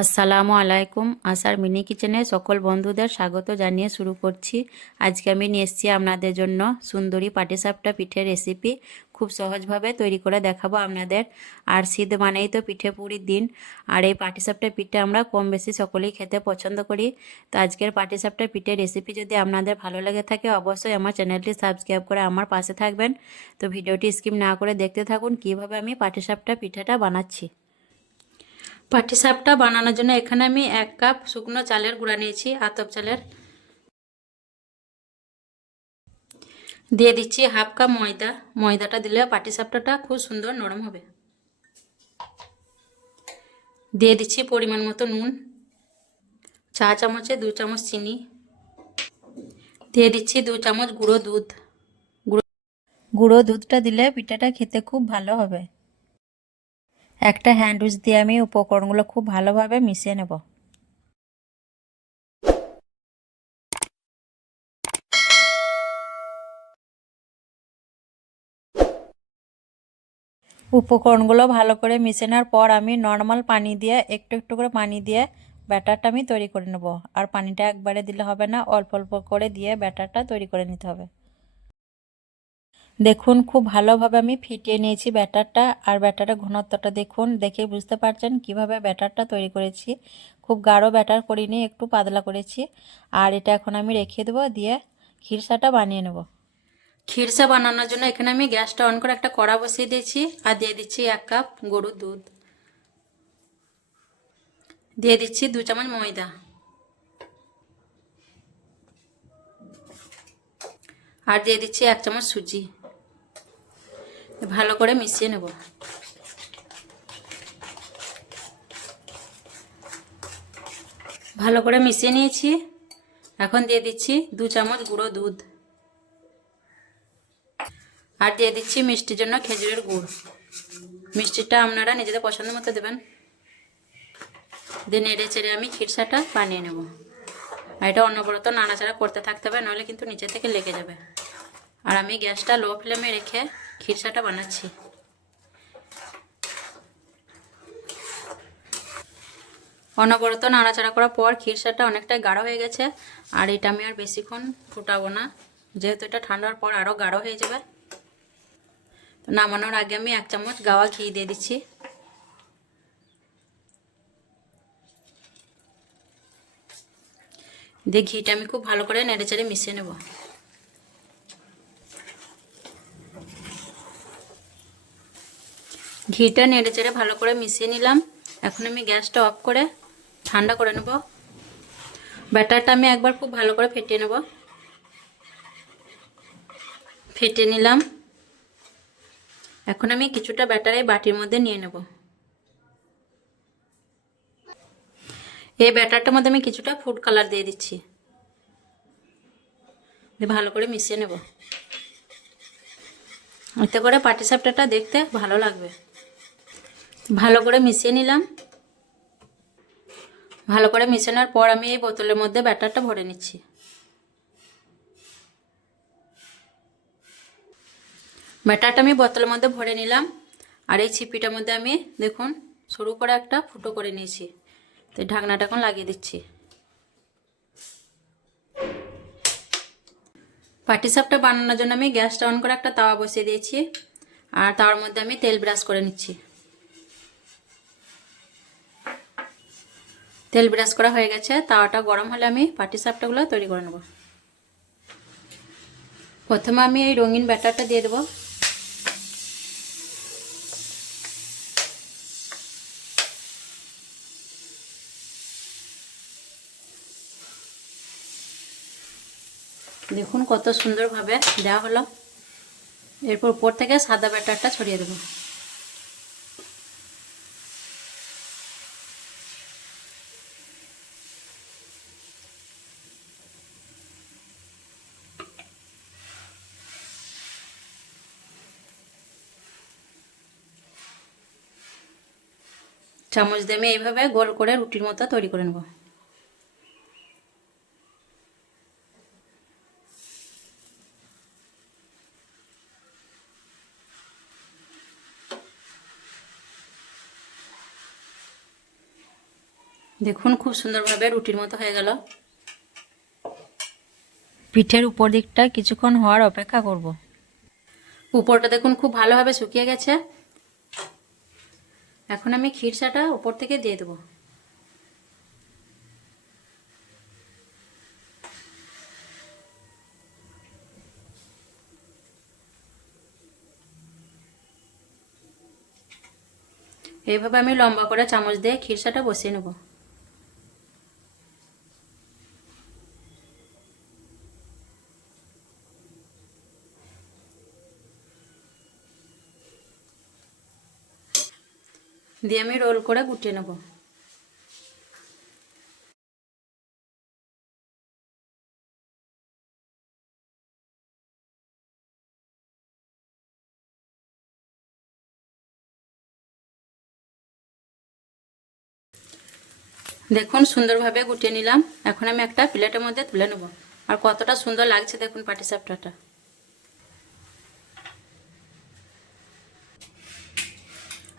আসসালামু আলাইকুম। আশার মিনি কিচেনে সকল বন্ধুদের স্বাগত জানিয়ে শুরু করছি। আজকে আমি নিয়ে এসেছি আপনাদের জন্য সুন্দরী পাটিসাপটা পিঠের রেসিপি। খুব সহজভাবে তৈরি করে দেখাবো আপনাদের। আর শীত মানেই তো পিঠে পুরির দিন, আর এই পাটিসাপটা পিঠে আমরা কম বেশি সকলেই খেতে পছন্দ করি। তো আজকের পাটিসাপটা পিঠের রেসিপি যদি আপনাদের ভালো লেগে থাকে অবশ্যই আমার চ্যানেলটি সাবস্ক্রাইব করে আমার পাশে থাকবেন। তো ভিডিওটি স্কিপ না করে দেখতে থাকুন কিভাবে আমি পাটিসাপটা পিঠেটা বানাচ্ছি। পাটিসাপটা বানানোর জন্য এখানে আমি 1 কাপ শুকনো চালের গুঁড়া নিয়েছি, আতপ চালের। দিয়ে দিচ্ছি হাফ কাপ ময়দা। ময়দাটা দিলে পাটিসাপটাটা খুব সুন্দর নরম হবে। দিয়ে দিচ্ছি পরিমাণ মতো নুন, চা চামচে 2 চামচ চিনি, দিয়ে দিচ্ছি 2 চামচ গুঁড়ো দুধ। গুঁড়ো দুধটা দিলে পিঠাটা খেতে খুব ভালো হবে। একটা হ্যান্ড উইচ দিয়ে আমি উপকরণগুলো খুব ভালোভাবে মিশিয়ে নেব। উপকরণগুলো ভালো করে মিশানোর পর আমি নর্মাল পানি দিয়ে একটু একটু করে পানি দিয়ে ব্যাটারটা আমি তৈরি করে নেব। আর পানিটা একবারে দিলে হবে না, অল্প অল্প করে দিয়ে ব্যাটারটা তৈরি করে নিতে হবে। দেখুন খুব ভালোভাবে আমি ফিটিয়ে নিয়েছি ব্যাটারটা। আর ব্যাটারের ঘনত্বটা দেখুন, দেখে বুঝতে পারছেন কিভাবে ব্যাটারটা তৈরি করেছি। খুব গাঢ় ব্যাটার করিনি, একটু পাতলা করেছি। আর এটা এখন আমি রেখে দেবো, দিয়ে খিরসাটা বানিয়ে নেব। খিরসা বানানোর জন্য এখানে আমি গ্যাসটা অন করে একটা কড়া বসিয়ে দিয়েছি আর দিয়ে দিচ্ছি 1 কাপ গরুর দুধ। দিয়ে দিচ্ছি 2 চামচ ময়দা আর দিয়ে দিচ্ছি 1 চামচ সুজি। ভালো করে মিশিয়ে নেব। ভালো করে মিশিয়ে নিয়েছি। এখন দিয়ে দিচ্ছি 2 চামচ গুঁড়ো দুধ আর দিয়ে দিচ্ছি মিষ্টির জন্য খেজুরের গুড়। মিষ্টিটা আপনারা নিজেদের পছন্দ মতো দেবেন। দিয়ে নেড়ে চেড়ে আমি খিরসাটা বানিয়ে নেব। আর এটা অনবরত নাড়াচাড়া করতে থাকতে হবে, নাহলে কিন্তু নিচে থেকে লেগে যাবে। আর আমি গ্যাসটা লো ফ্লেমে রেখে খিরসাটা বানাচ্ছি। অনবরত নাড়াচাড়া করার পর খিরসাটা অনেকটাই গাঢ় হয়ে গেছে। আর এটা আমি আর বেশিক্ষণ ফুটাবো না, যেহেতু এটা ঠান্ডার পর আরও গাঢ় হয়ে যাবে। তো নামানোর আগে আমি 1 চামচ গাওয়া ঘি দিয়ে দিচ্ছি। দিয়ে ঘিটা আমি খুব ভালো করে নেড়েচেড়ে মিশিয়ে নেব। ঘিটা নেড়েচেড়ে ভালো করে মিশিয়ে নিলাম। এখন আমি গ্যাসটা অফ করে ঠান্ডা করে নেব। ব্যাটারটা আমি একবার খুব ভালো করে ফেটিয়ে নেব। ফেটিয়ে নিলাম। এখন আমি কিছুটা ব্যাটার এই বাটির মধ্যে নিয়ে নেব। এই ব্যাটারটার মধ্যে আমি কিছুটা ফুড কালার দিয়ে দিচ্ছি। দিয়ে ভালো করে মিশিয়ে নেব। এতে করে পাটিসাপটাটা দেখতে ভালো লাগবে। ভালো করে মিশিয়ে নিলাম। ভালো করে মিশানোর পর আমি এই বোতলের মধ্যে ব্যাটারটা ভরে নিচ্ছি। ব্যাটারটা আমি বোতলের মধ্যে ভরে নিলাম। আর এই ছিপিটার মধ্যে আমি দেখুন সরু করে একটা ফুটো করে নিয়েছি। তো ঢাকনাটা এখন লাগিয়ে দিচ্ছি। পাটিসাপটা বানানোর জন্য আমি গ্যাসটা অন করে একটা তাওয়া বসিয়ে দিয়েছি। আর তাওয়ার মধ্যে আমি তেল ব্রাশ করে নিচ্ছি। তেল ব্রাশ করা হয়ে গেছে। তাওয়াটা গরম হলে আমি পাটিসাপটাগুলো তৈরি করে নেব। প্রথমে আমি এই রঙিন ব্যাটারটা দিয়ে দেবো। দেখুন কত সুন্দরভাবে দেওয়া হলো। এরপর উপর থেকে সাদা ব্যাটারটা ছড়িয়ে দেবো। চামচ দিয়ে আমি এইভাবে গোল করে রুটির মতো তৈরি করে নেব। দেখুন খুব সুন্দরভাবে রুটির মতো হয়ে গেল। পিঠের উপর দিকটা কিছুক্ষণ হওয়ার অপেক্ষা করব। উপরটা দেখুন খুব ভালোভাবে শুকিয়ে গেছে। এখন আমি খিরসাটা উপর থেকে দিয়ে দেবো। এইভাবে আমি লম্বা করে চামচ দিয়ে খিরসাটা বসিয়ে নেব। দিয়ে আমি রোল করে গুটিয়ে নেব। দেখুন সুন্দরভাবে গুটিয়ে নিলাম। এখন আমি একটা প্লেটের মধ্যে তুলে নেব। আর কতটা সুন্দর লাগছে দেখুন পাটিসাপটাটা।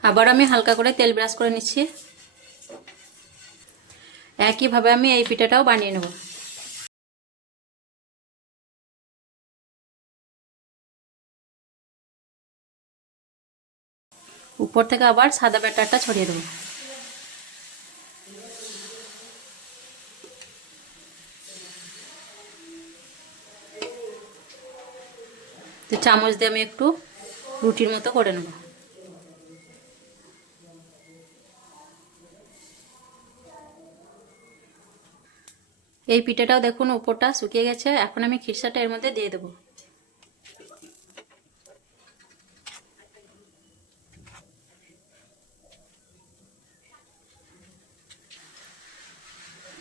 আবার আমি হালকা করে তেল ব্রাশ করে নিচ্ছি। একইভাবে আমি এই পিঠাটাও বানিয়ে নেব। উপর থেকে আবার সাদা ব্যাটারটা ছড়িয়ে দেবো। তো চামচ দিয়ে আমি একটু রুটির মতো করে নেব। এই পিঠাটাও দেখুন উপরটা শুকিয়ে গেছে। এখন আমি খিরসাটা এর মধ্যে দিয়ে দেবো।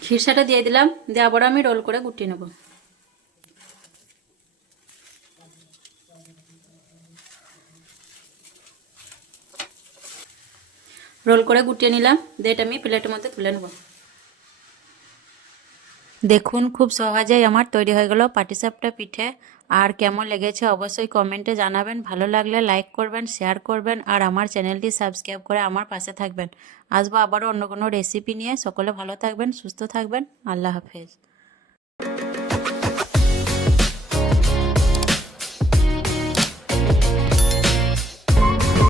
খিরসাটা দিয়ে দিলাম। দিয়ে আবার আমি রোল করে গুটিয়ে নেব। রোল করে গুটিয়ে নিলাম। দিয়ে এটা আমি প্লেটের মধ্যে তুলে নেব। দেখুন খুব সহজেই আমার তৈরি হয়ে গেল পাটিসাপটা পিঠে। আর কেমন লেগেছে অবশ্যই কমেন্টে জানাবেন। ভালো লাগলে লাইক করবেন, শেয়ার করবেন আর আমার চ্যানেলটি সাবস্ক্রাইব করে আমার পাশে থাকবেন। আসবো আবারও অন্য কোনো রেসিপি নিয়ে। সকলে ভালো থাকবেন, সুস্থ থাকবেন। আল্লাহ হাফেজ।